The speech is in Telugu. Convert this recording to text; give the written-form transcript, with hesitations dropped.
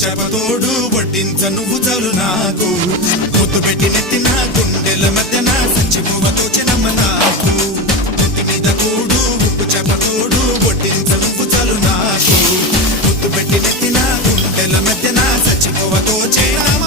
చేపతోడు వడ్డించ నువ్వు చాలు నాకు ముద్దు పెట్టి నెత్తిన గుండెల మధ్యన సచ్చిపోవతో చినమ్మ నాకు నెత్తి మీద కూడు ఉప్పు చేపతోడు వడ్డించ నువ్వు చాలు నాకు ముద్దు పెట్టి నెత్తిన గుండెల మధ్యన సచ్చిపోవతో చినమ్మ